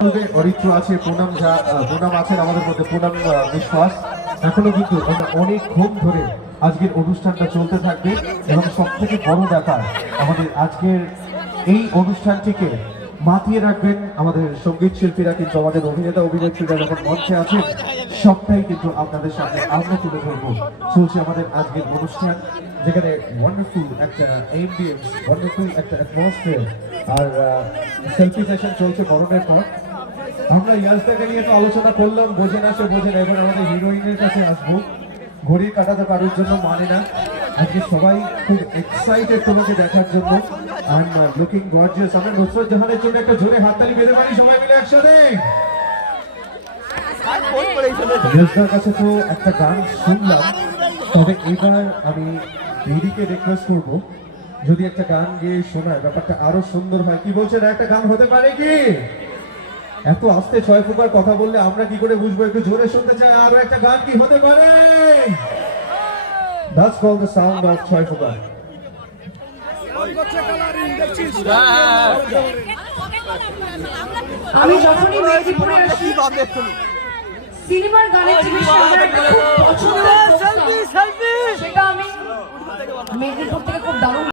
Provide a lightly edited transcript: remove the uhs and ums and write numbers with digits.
অরিত্র আছে, পুনম আছেন আমাদের মধ্যে, পুনম বিশ্বাস। এখনো কিন্তু অনেকক্ষণ ধরে আজকের অনুষ্ঠানটা চলতে থাকবে এবং সব থেকে বড় ব্যাপার আমাদের আজকের এই অনুষ্ঠানটিকে মাতিয়ে রাখবেন আমাদের সঙ্গীত শিল্পীরা, কিন্তু আমাদের অভিনেতা অভিনেত্রীরা যখন মঞ্চে আছেন সবটাই কিন্তু আপনাদের সামনে আমরা তুলে ধরবো। চলছে আমাদের আজকের অনুষ্ঠান, যেখানে ওয়ান্ডারফুল একটা এমবিএন্স, ওয়ান্ডারফুল একটা অ্যাটমসফিয়ার, আর সেলফি সেশন চলছে গরমের পর। আমরা ইয়াসটাকে নিয়ে তো আলোচনা করলাম, বোঝে না সে বোঝে না। এবার আমাদের হিরোইনের কাছে আসবো। ঘড়ি কাটাতে কারোর জন্য মানে না, আজকে সবাই খুব এক্সাইটেড তোমাকে দেখার জন্য। I am looking gorgeous. আমরা নুসরত জাহানের জন্য একটা জোরে হাততালি বেঁধে পারি সবাই মিলে একসাথে। ইয়াসটার কাছে তো একটা গান শুনলাম, তবে এবার আমি দিদিকে রিকোয়েস্ট করবো যদি একটা গান গিয়ে শোনায় ব্যাপারটা আরো সুন্দর হয়। কি বলছেন, একটা গান হতে পারে কি? এত আস্তে ছয় ফুপার কথা বললে আমরা কি করে বুঝবো? একটু জোরে শুনতে চাই, আরো একটা গান কি হতে পারে? That's called the sound of ছয় ফুপা। আমি যখনই মেদিনীপুরে আসি সিনেমার গানের জিনিস আমার একটা খুব পছন্দের, সেটা আমি মেদিনীপুর থেকে খুব দারুণ